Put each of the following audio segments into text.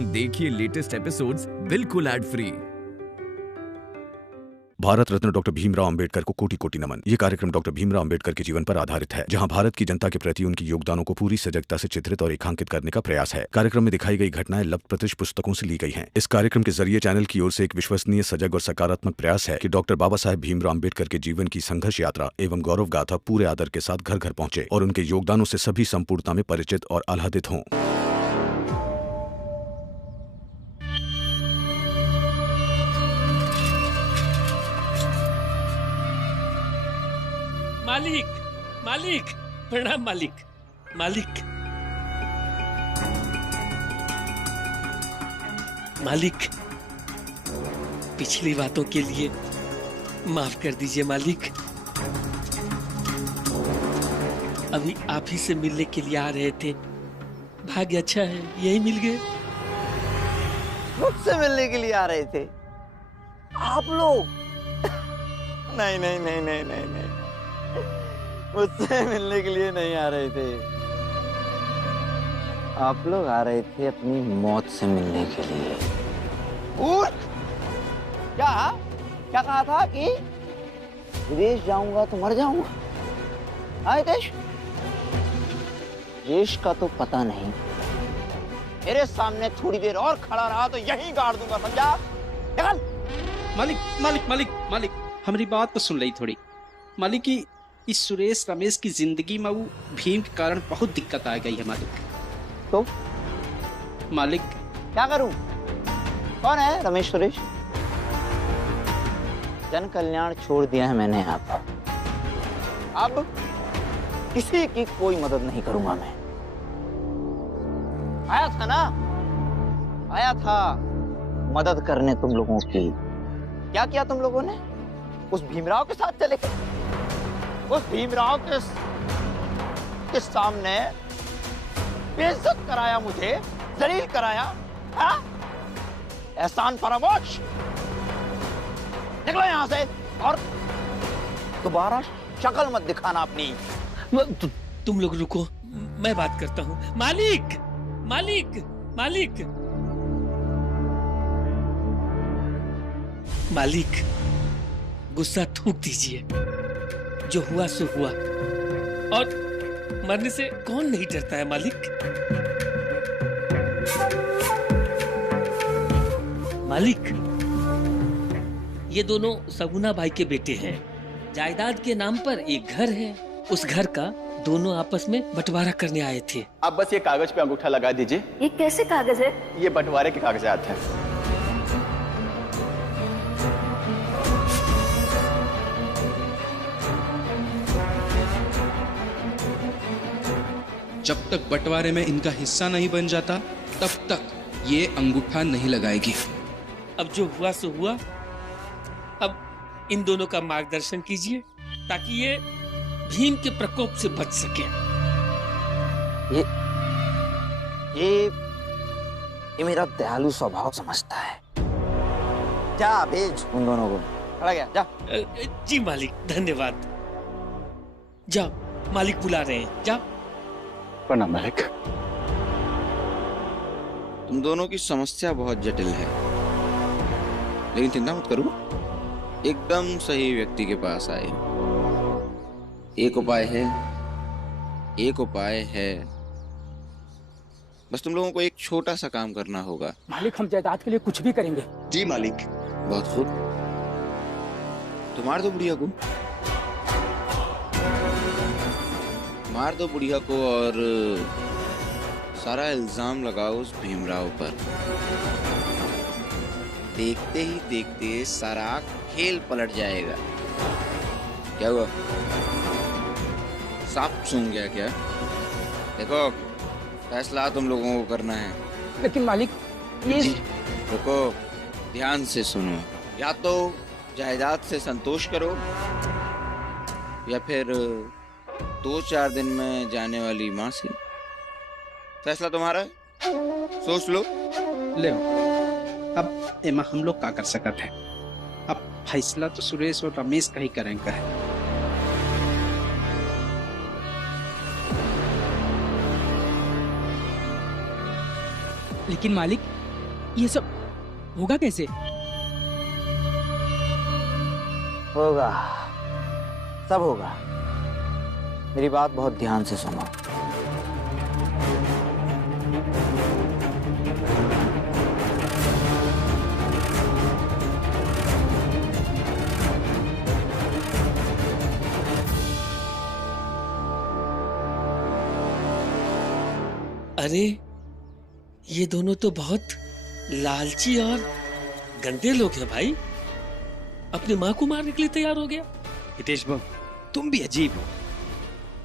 देखिए latest episodes बिल्कुल ad free. Bharat Ratna doctor Bhimrao Ambedkar को कोटि कोटि नमन। ये कार्यक्रम डॉक्टर भीमराव अंबेडकर के जीवन पर आधारित है, जहां भारत की जनता के प्रति उनके योगदानों को पूरी सजगता से चित्रित और रेखांकित करने का प्रयास है। कार्यक्रम में दिखाई गई घटनाएं लब्ध पुस्तकों से ली गई हैं। इस कार्यक्रम के जरिए चैनल की ओर से एक विश्वसनीय, सजग और सकारात्मक प्रयास है कि डॉक्टर बाबा साहेब भीमराव अंबेडकर के जीवन की संघर्ष यात्रा एवं गौरव गाथा पूरे आदर के साथ घर घर पहुंचे और उनके योगदानों से सभी संपूर्णता में परिचित और आह्लादित हों। मालिक, मालिक, प्रणाम मालिक, मालिक, मालिक, पिछली बातों के लिए माफ कर दीजिए मालिक। अभी आप ही से मिलने के लिए आ रहे थे, भाग्य अच्छा है यही मिल गए। मुझसे मिलने के लिए आ रहे थे आप लोग? नहीं नहीं नहीं नहीं नहीं नहीं, मुझसे मिलने के लिए नहीं आ रहे थे। आप लोग आ रहे थे अपनी मौत से मिलने के लिए। क्या क्या कहा था कि विदेश जाऊंगा तो मर जाऊंगा? हाँ देश, देश का तो पता नहीं, मेरे सामने थोड़ी देर और खड़ा रहा तो यहीं गाड़ दूंगा, समझा? मालिक मालिक मालिक मालिक, हमारी बात तो सुन ली थोड़ी। मालिक की इस सुरेश रमेश की जिंदगी में वो भीम के कारण बहुत दिक्कत आ गई है मालिक। तो मालिक क्या करूं? कौन है रमेश सुरेश? जन कल्याण छोड़ दिया है मैंने यहाँ पर। अब किसी की कोई मदद नहीं करूंगा मैं। आया था ना, आया था मदद करने तुम लोगों की। क्या किया तुम लोगों ने? उस भीमराव के साथ चले गए, उस भीमराव के सामने बेइज्जत कराया, मुझे जलील कराया। हाँ? एहसान फरामोश। निकलो यहां से और दोबारा शक्ल मत दिखाना अपनी। तुम लोग रुको, मैं बात करता हूँ। मालिक, मालिक, मालिक, मालिक, गुस्सा थूक दीजिए। जो हुआ सो हुआ, और मरने से कौन नहीं डरता है मालिक? मालिक, ये दोनों सगुना भाई के बेटे हैं। जायदाद के नाम पर एक घर है, उस घर का दोनों आपस में बंटवारा करने आए थे। आप बस ये कागज पे अंगूठा लगा दीजिए। ये कैसे कागज है? ये बंटवारे के कागजात हैं। जब तक बंटवारे में इनका हिस्सा नहीं बन जाता तब तक ये अंगूठा नहीं लगाएगी। अब जो हुआ सो हुआ, अब इन दोनों का मार्गदर्शन कीजिए ताकि ये भीम के प्रकोप से बच सके। ये मेरा दयालु स्वभाव समझता है। जा भेज उन दोनों को। खड़ा गया, जा। जी मालिक, धन्यवाद। जाओ, मालिक बुला रहे हैं, जाओ। प्रणाम मालिक। तुम दोनों की समस्या बहुत जटिल है, लेकिन चिंता मत करो, एकदम सही व्यक्ति के पास आए। एक उपाय है, एक उपाय है। बस तुम लोगों को एक छोटा सा काम करना होगा। मालिक, हम जायदाद के लिए कुछ भी करेंगे। जी मालिक। बहुत खूब, तो मार दो बुढ़िया को, मार दो बुढ़िया को और सारा इल्जाम लगाओ उस भीमराव पर। देखते ही देखते सारा खेल पलट जाएगा। क्या हुआ? सांप सूंघ गया क्या? देखो, फैसला तुम लोगों को करना है। लेकिन मालिक, ये रुको, ध्यान से सुनो। या तो जायदाद से संतोष करो, या फिर 2-4 दिन में जाने वाली माँ से। फैसला तुम्हारा है, सोच लो। ले अब एमा हम लोग क्या कर सकते हैं? अब फैसला तो सुरेश और रमेश का ही करेंगे। लेकिन मालिक, ये सब होगा कैसे? होगा, सब होगा। मेरी बात बहुत ध्यान से सुनो। अरे ये दोनों तो बहुत लालची और गंदे लोग हैं भाई। अपनी माँ को मारने के लिए तैयार हो गया। हितेश बाबू, तुम भी अजीब हो।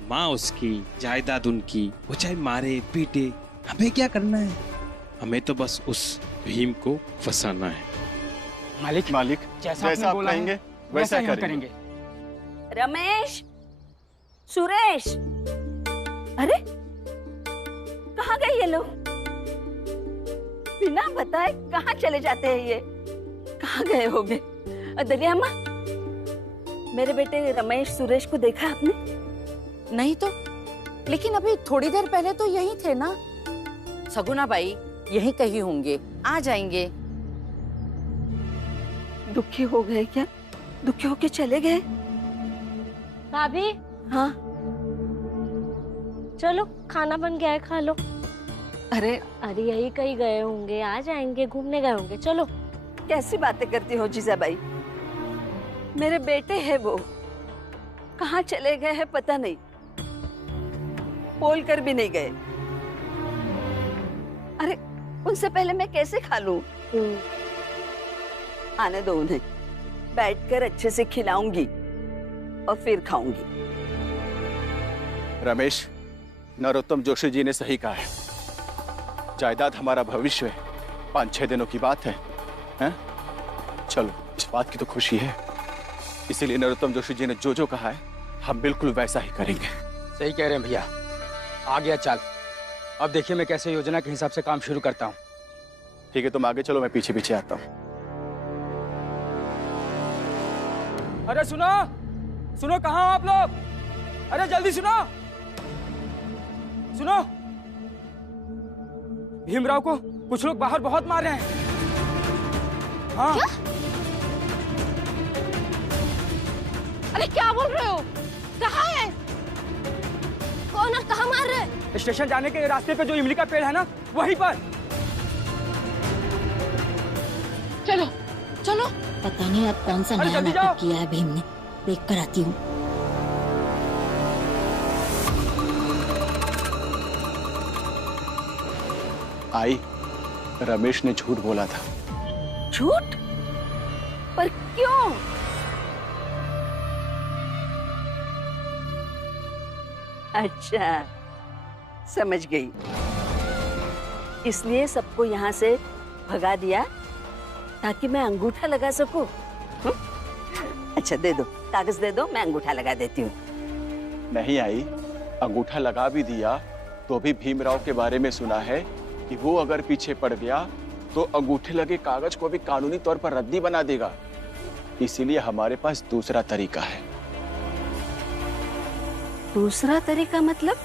माँ उसकी, जायदाद उनकी, वो चाहे मारे पीटे, हमें क्या करना है? हमें तो बस उस भीम को फंसाना है। मालिक जैसा जैसा आप बोला है, कहेंगे वैसा ही हम करेंगे। रमेश, सुरेश, अरे कहाँ गए ये लोग? बिना बताए कहाँ चले जाते हैं ये? कहाँ गए होंगे? दलिया अम्मा, मेरे बेटे रमेश सुरेश को देखा आपने? नहीं तो, लेकिन अभी थोड़ी देर पहले तो यहीं थे ना। सगुना बाई यहीं कहीं होंगे, आ जाएंगे। दुखी हो गए क्या? दुखी होके चले गए? भाभी, हाँ चलो खाना बन गया है, खा लो। अरे अरे यही कहीं गए होंगे, आ जाएंगे, घूमने गए होंगे, चलो। कैसी बातें करती हो जीजाबाई? मेरे बेटे हैं वो, कहाँ चले गए हैं पता नहीं, बोल कर भी नहीं गए। अरे उनसे पहले मैं कैसे खा लूं? आने दो उन्हें, बैठकर अच्छे से खिलाऊंगी और फिर खाऊंगी। रमेश, नरोत्तम जोशी जी ने सही कहा है। जायदाद हमारा भविष्य है। 5-6 दिनों की बात है, हैं? चलो, इस बात की तो खुशी है। इसीलिए नरोत्तम जोशी जी ने जो जो कहा है हम बिल्कुल वैसा ही करेंगे। सही कह रहे हैं भैया, आ गया चाल। अब देखिए मैं कैसे योजना के हिसाब से काम शुरू करता हूँ। ठीक है, तुम आगे चलो, मैं पीछे पीछे आता हूँ। अरे सुनो सुनो, कहाँ हो आप लोग? अरे जल्दी सुनो सुनो, भीमराव को कुछ लोग बाहर बहुत मार रहे हैं। हाँ। क्या? अरे क्या बोल रहे हो? कहाँ है? कौन और कहाँ मार रहे हैं? स्टेशन जाने के रास्ते पे जो इमली का पेड़ है ना, वहीं पर। चलो चलो। पता नहीं अब कौन सा नया नाटक किया है भीम ने, देख कर आती हूँ। आई, रमेश ने झूठ बोला था। झूठ? पर क्यों? अच्छा, समझ गई। इसलिए सबको यहाँ से भगा दिया ताकि मैं अंगूठा लगा सकूं। अच्छा दे दो, कागज दे दो, मैं अंगूठा लगा देती हूँ। नहीं आई, अंगूठा लगा भी दिया तो भी भीमराव के बारे में सुना है कि वो अगर पीछे पड़ गया तो अंगूठे लगे कागज को भी कानूनी तौर पर रद्दी बना देगा। इसीलिए हमारे पास दूसरा तरीका है। दूसरा तरीका मतलब?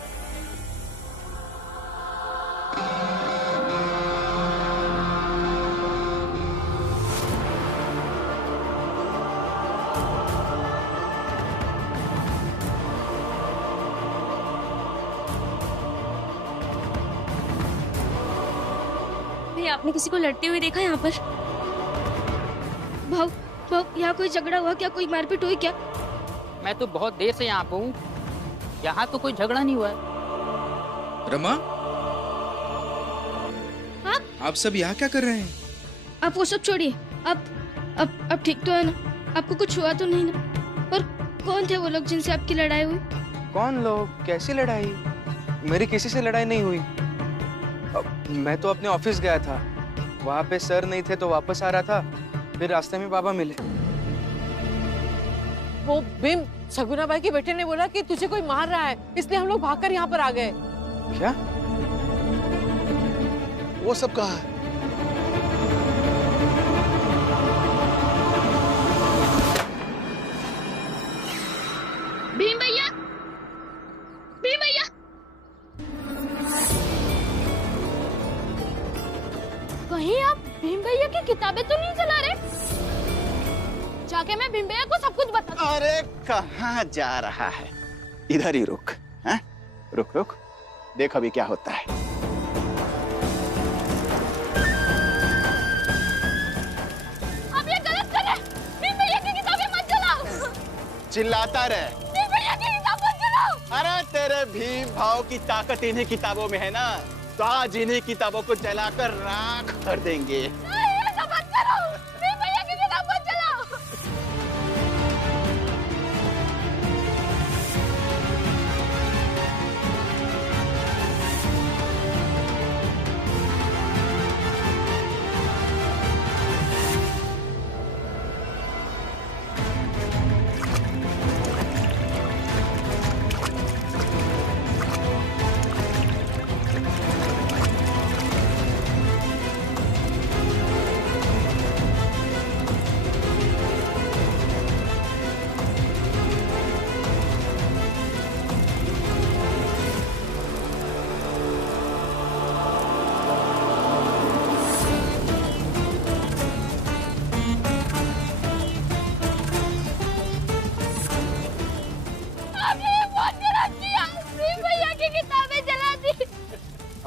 आपने किसी को लड़ते हुए देखा यहाँ पर? भाव, यहाँ कोई झगड़ा हुआ क्या? कोई मारपीट हुई क्या? मैं तो बहुत देर से यहाँ पे हूँ, यहाँ तो कोई झगड़ा नहीं हुआ है। रमा, आप सब यहाँ क्या कर रहे हैं? आप वो सब छोड़िए, अब ठीक तो है ना? आपको कुछ हुआ तो नहीं ना? और कौन थे वो लोग जिनसे आपकी लड़ाई हुई? कौन लोग? कैसी लड़ाई? मेरी किसी से लड़ाई नहीं हुई। मैं तो अपने ऑफिस गया था, वहाँ पे सर नहीं थे तो वापस आ रहा था, फिर रास्ते में बाबा मिले। वो भीम, सगुना बाई के बेटे ने बोला कि तुझे कोई मार रहा है, इसलिए हम लोग भागकर यहाँ पर आ गए। क्या? वो सब कहाँ है? भीम भैया, भीम भैया। कहीं आप भीम भैया की किताबें तो नहीं चला रहे? जाके मैं भीम भैया को सब कुछ बता। अरे कहाँ जा रहा है, इधर ही रुक। हैं? रुक रुक, देख अभी क्या होता है। आप ये गलत कर रहे हैं। भीम भैया की किताबें मत जलाओ। चिल्लाता रहे। भीम भैया की किताब मत जलाओ। अरे तेरे भीम भाव की ताकत इन्हीं किताबों में है ना, तो आज इन्हीं किताबों को जलाकर राख कर देंगे। नहीं, ऐसा मत करो। भीम भैया की किताब मत जलाओ।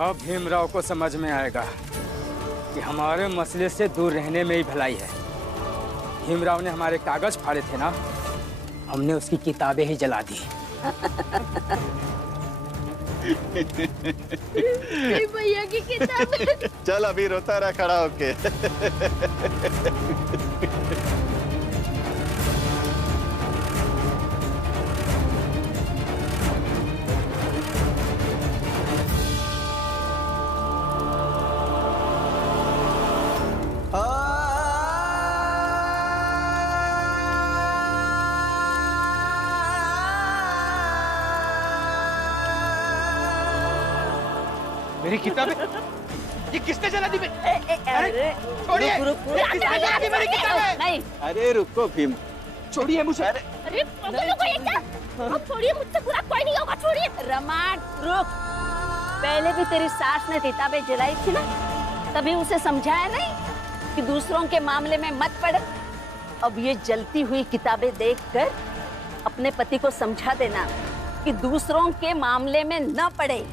अब भीमराव को समझ में आएगा कि हमारे मसले से दूर रहने में ही भलाई है। भीमराव ने हमारे कागज फाड़े थे ना, हमने उसकी किताबें ही जला दी। भैया की किताबें। चल अभी रोता रहा खड़ा होके। मेरी किताबें ये किसने जला दी? अरे छोड़िए, किसने जला दी मेरी किताबें? नहीं, अरे रुको भीम, छोड़िए मुझे। अरे को ये क्या? अब छोड़िए, मुझसे बुरा कोई नहीं होगा, छोड़िए। रमान रुक। पहले भी तेरी सास ने किताबें जलाई थी ना, तभी उसे समझाया नहीं कि दूसरों के मामले में मत पड़। अब ये जलती हुई किताबें देखकर अपने पति को समझा देना कि दूसरों के मामले में न पड़े।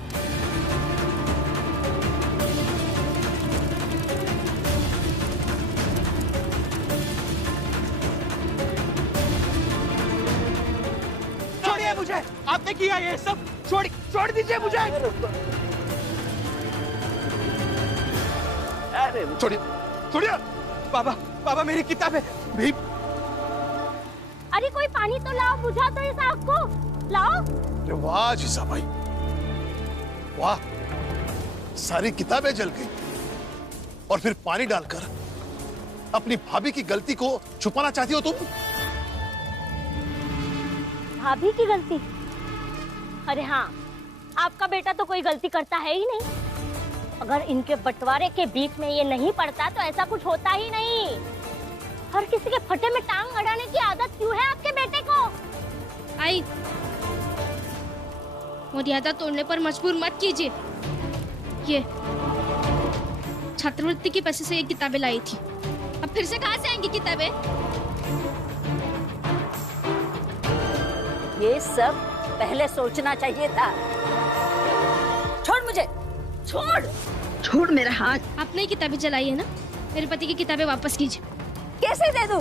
मुझे आपने किया ये सब, छोड़ दीजिए मुझे। अरे छोड़िए बाबा मेरी किताबें। भीम, अरे कोई पानी तो लाओ, बुझा दो इस आग को, लाओ। वाह जीजा भाई, वाह, सारी किताबें जल गई और फिर पानी डालकर अपनी भाभी की गलती को छुपाना चाहती हो तुम? भाभी की गलती? अरे हाँ, आपका बेटा तो कोई गलती करता है ही नहीं। अगर इनके बंटवारे के बीच में ये नहीं पड़ता तो ऐसा कुछ होता ही नहीं। हर किसी के फटे में टांग अड़ाने की आदत क्यों है आपके बेटे को? आई, मर्यादा तोड़ने पर मजबूर मत कीजिए। ये छात्रवृत्ति के पैसे से ये किताबें लाई थी, अब फिर से कहाँ से आएंगी किताबें? ये सब पहले सोचना चाहिए था। छोड़ मुझे, छोड़ मेरा हाथ। आपने ही किताबें जलाई है ना, मेरे पति की किताबें वापस कीजिए। कैसे दे दूं?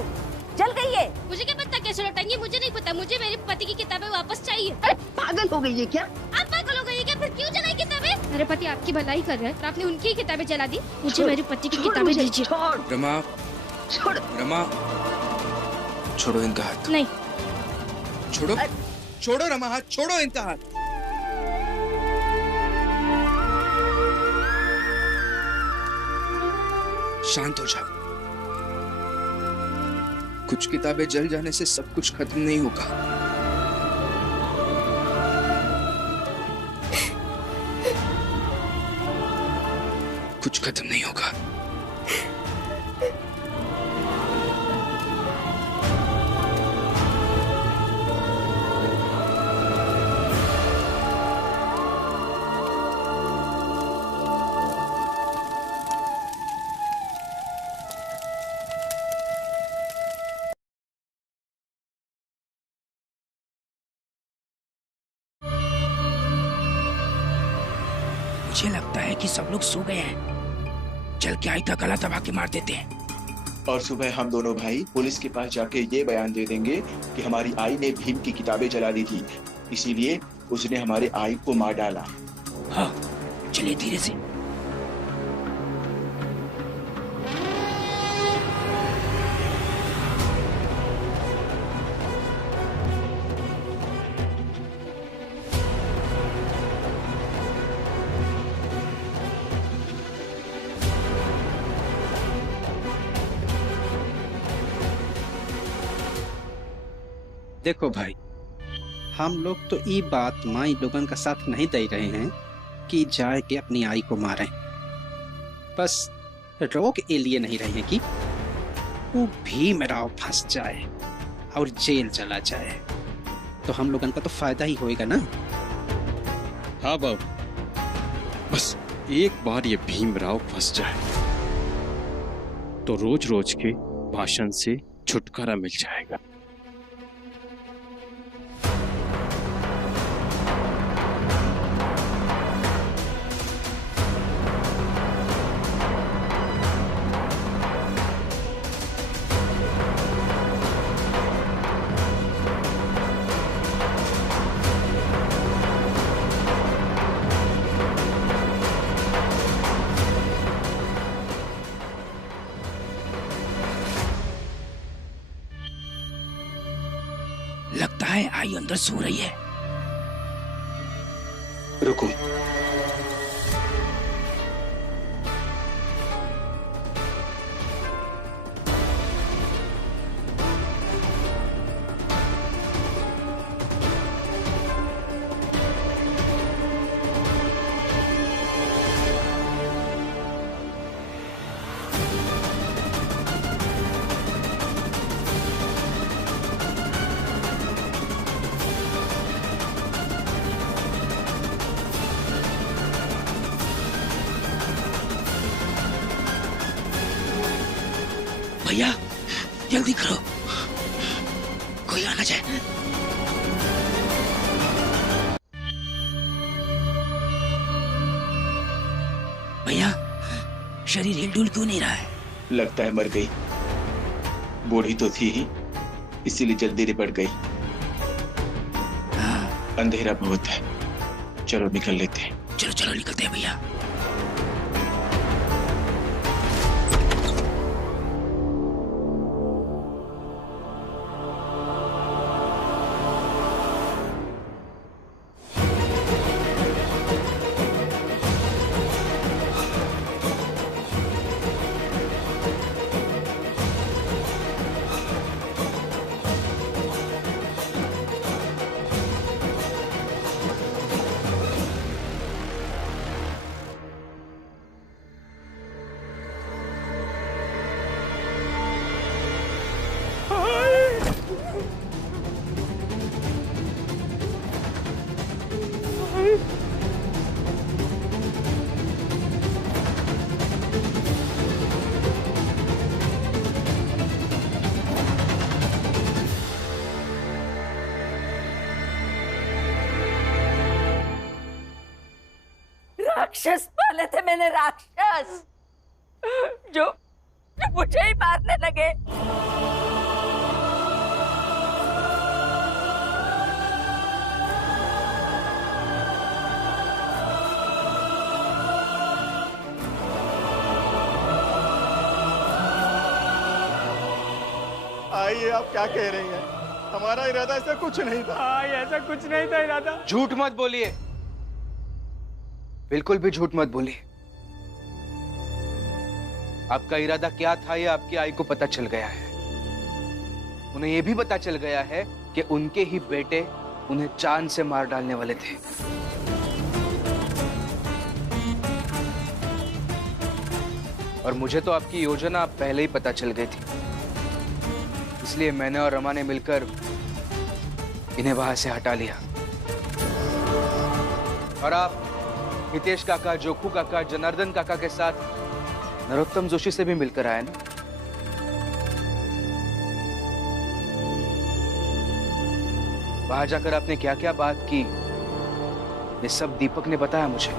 जल गई है। मुझे क्या पता कैसे लौटाएंगे, मुझे नहीं पता। मुझे मेरे पति की किताबें वापस चाहिए। अरे पागल हो गई है क्या? आप पागल हो गई है क्या? फिर क्यों जलाई किताबें? मेरे पति आपकी भलाई कर रहे हैं, तो आपने उनकी किताबें जला दी। मुझे मेरे पति की किताबें दीजिए। रमा, छोड़। रमा, छोड़ो इनका हाथ। नहीं, छोड़ो रमा, हाथ छोड़ो इनका हाथ। शांत हो जाओ। कुछ किताबें जल जाने से सब कुछ खत्म नहीं होगा। कुछ खत्म नहीं होगा। मुझे लगता है कि सब लोग सो गए हैं। चल के आई का गला दबा के मार देते हैं। और सुबह हम दोनों भाई पुलिस के पास जाके ये बयान दे देंगे कि हमारी आई ने भीम की किताबें जला दी थी, इसीलिए उसने हमारे आई को मार डाला। हाँ, चलिए धीरे से। देखो भाई, हम लोग तो ये बात माई लोगन का साथ नहीं दे रहे हैं कि जाए के अपनी आई को मारें। बस रोक ये लिए नहीं रहे हैं कि वो भीमराव फंस जाए और जेल चला जाए, तो हम लोगन का तो फायदा ही होएगा ना। हाँ बाबू, बस एक बार ये भीमराव फंस जाए तो रोज रोज के भाषण से छुटकारा मिल जाएगा। लगता है आई अंदर सो रही है। रुको, भैया जल्दी करो, कोई आना जाए। भैया शरीर हिलडुल क्यों नहीं रहा है? लगता है मर गई। बूढ़ी तो थी ही, इसीलिए जल्दी लिपट गई। अंधेरा बहुत है, चलो निकल लेते हैं। चलो चलो निकलते हैं भैया। राक्षस पाले थे मैंने, राक्षस जो मुझे ही मारने लगे। आइए, आप क्या कह रही हैं? हमारा इरादा ऐसा कुछ नहीं था। ऐसा कुछ नहीं था इरादा। झूठ मत बोलिए, बिल्कुल भी झूठ मत बोलिए। आपका इरादा क्या था ये आपकी आई को पता चल गया है। उन्हें यह भी पता चल गया है कि उनके ही बेटे उन्हें चांद से मार डालने वाले थे। और मुझे तो आपकी योजना पहले ही पता चल गई थी, इसलिए मैंने और रमा ने मिलकर इन्हें वहां से हटा लिया। और आप हितेश काका, जोखू काका, जनार्दन काका के साथ नरोत्तम जोशी से भी मिलकर आए ना। वहां जाकर आपने क्या क्या बात की, ये सब दीपक ने बताया मुझे।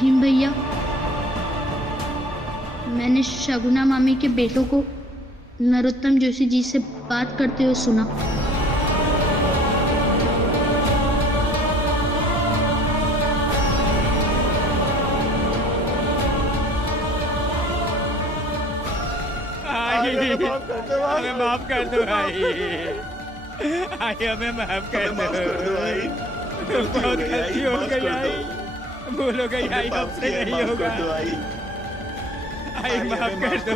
भीम भैया, मैंने शगुना मामी के बेटों को नरोत्तम जोशी जी से बात करते हुए सुना। हमें माफ कर दो भाई, हमें माफ कर दो भाई, बहुत गलती हो गई आई, भूल हो गई आई, हमसे नहीं होगा, आई माफ कर दो।